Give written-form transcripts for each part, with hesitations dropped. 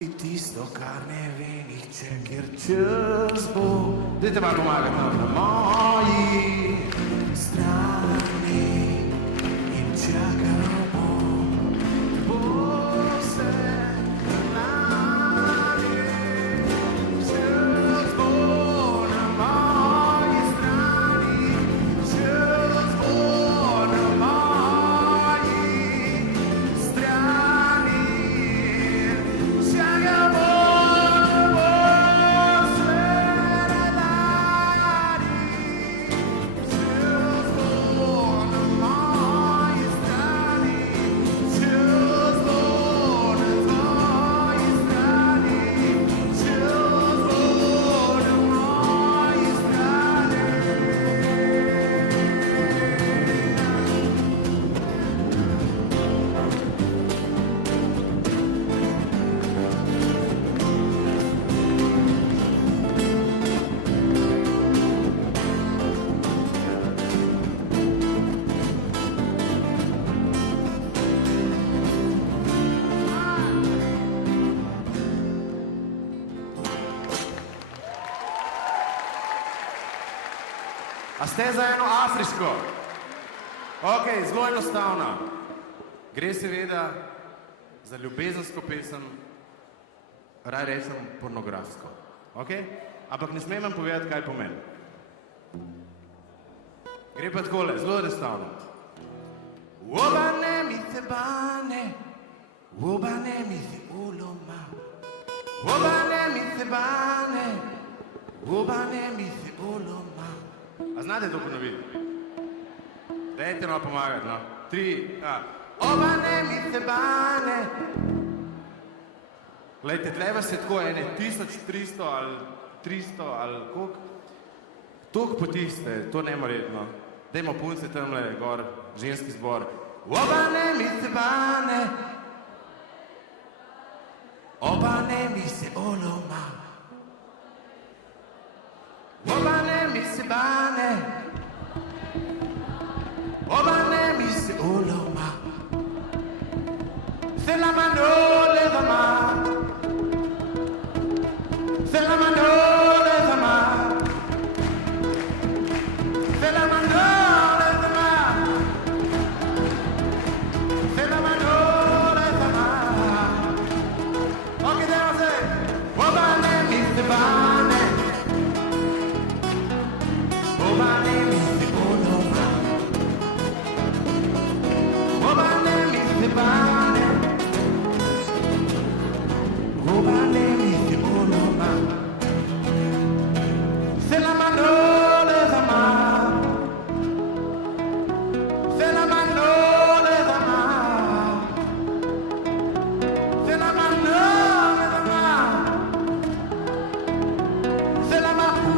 Tisto, kar ne ve nihče, ker čas bo. Dajte malo pomagati na moji strani in čakal bom, bo se lani. Čas bo na moji strani, čas bo na moji strani. Čakal bom, bo se lani. Čas bo na moji strani, čas bo na tvoji strani, čas bo na moji strani. A ste za eno afriško? Ok, zelo enostavno. Gre seveda za ljubezensko pesem, raj rečem pornografsko. Ok? Ampak ne smem vam povedati, kaj pomeni. Gre pa takole, zelo enostavno. Obane mi se bane, obane mi se uloma. Obane mi se bane, obane mi se uloma. A znate to ponoviti? Dajte malo pomagati, no. 3, Obane mi se bane. Glejte, tle vas je tako ene 1300 ali 300 ali koliko. Toliko poti ste, to nemoredno. Dajmo punce tamle gor, ženski zbor. Obane mi se bane, obane mi se oloma. Obane mi se bane, obane mi se oloma. Se la mano levama, se la mano levama, se la mano levama, se la mano levama. Ok, devo se, obane mi se bane, obane mi se oloma, obane mi se bane, obane mi se oloma. Se la mano levama, se la mano levama, se la mano levama, se la mano.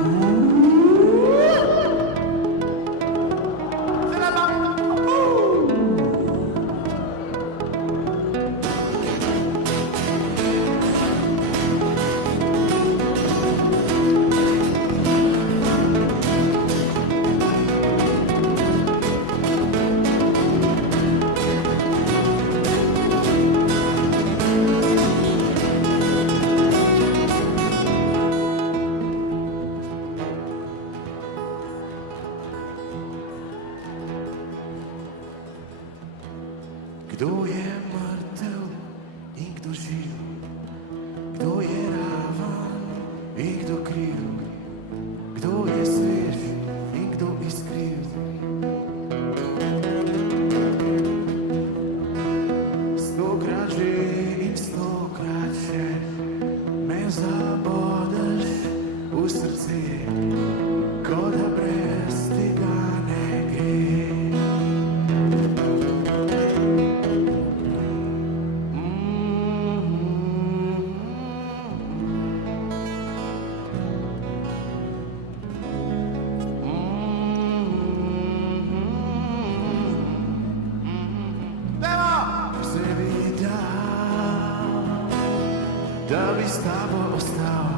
Kdo je mrtev in kdo živ? Kdo je raven in kdo kriv? Kdo je svež in kdo iskriv? Stokrat že in stokrat še me zabodeš v srce, kot da brez tega ne gre. Da bi s tabo ostal,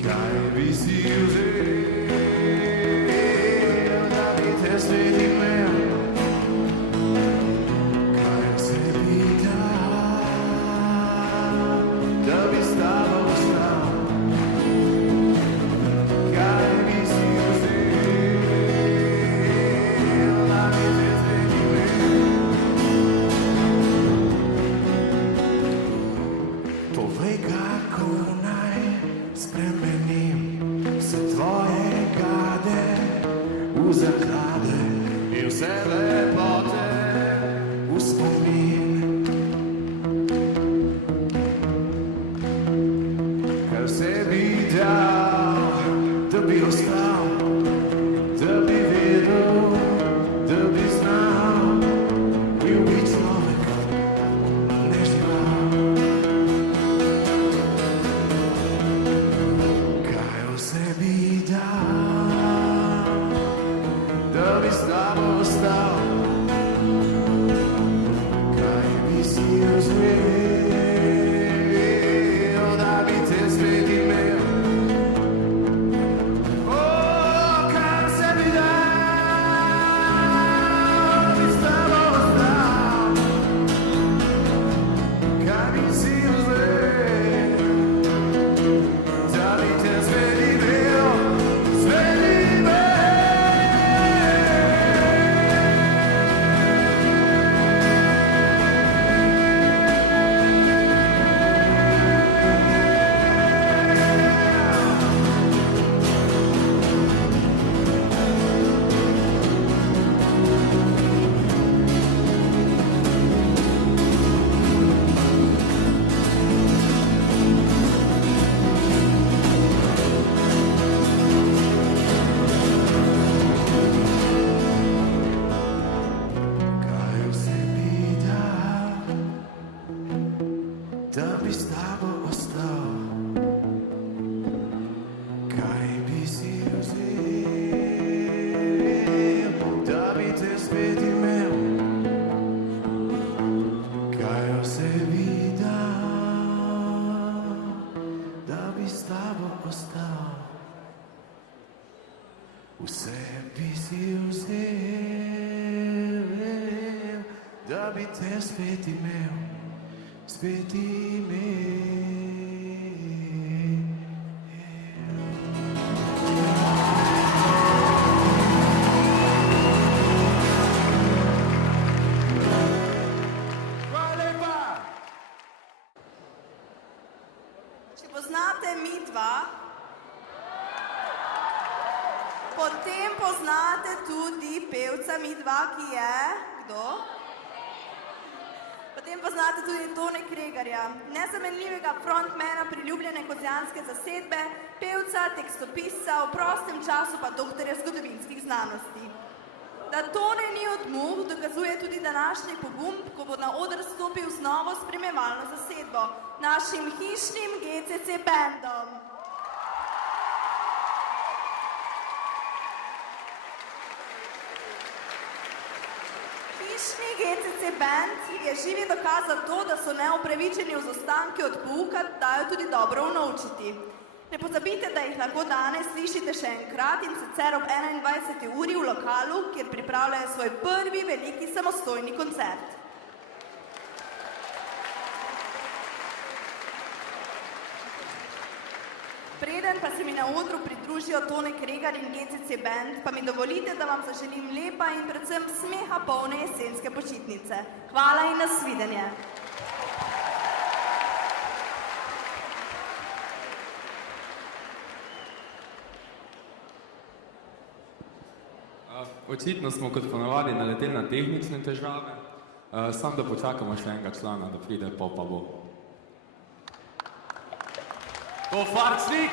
kaj bi si vzel, da bi te svet imel, kaj se bi dal. da bi ostal, da bi vedel, da bi znal, bil bi človek, ne žival. Kaj vse bi dal, da bi s tabo ostal, kaj bi si vzvel, da bi te spet imel. Da bi s tabo ostal, kaj bi si vzel, da bi te spet imel, kaj vse bi dal, da bi s tabo ostal, vse bi si vzel, da bi te spet imel. Spet imel. Hvala lepa. Če poznate Midva, potem poznate tudi pevca Midva, ki je kdo? Potem poznate tudi Tone Kregarja, nezamenljivega frontmana priljubljene kozjanske zasedbe, pevca, tekstopisca, v prostem času pa doktorja zgodovinskih znanosti. Da Tone ni odmuh, dokazuje tudi današnji pogum, ko bo na oder stopil z novo spremljevalno zasedbo, našim hišnim GCC bandom. Hišni GCC band je živi dokaz za to, da so neupravičeni izostanki od pouka dajo tudi dobro unovčiti. Ne pozabite, da jih lahko danes slišite še enkrat in sicer ob 21. uri v lokalu, kjer pripravljajo svoj prvi veliki samostojni koncert. Preden pa se mi na odru pridružijo Tone Kregar in GCC band, pa mi dovolite, da vam zaželim lepa in predvsem smeha polne jesenske počitnice. Hvala in nasvidenje. Očitno smo kot ponavadi naleteli na tehnične težave, samo da počakamo še enega člana, da pride, pa bo. To Farčnik!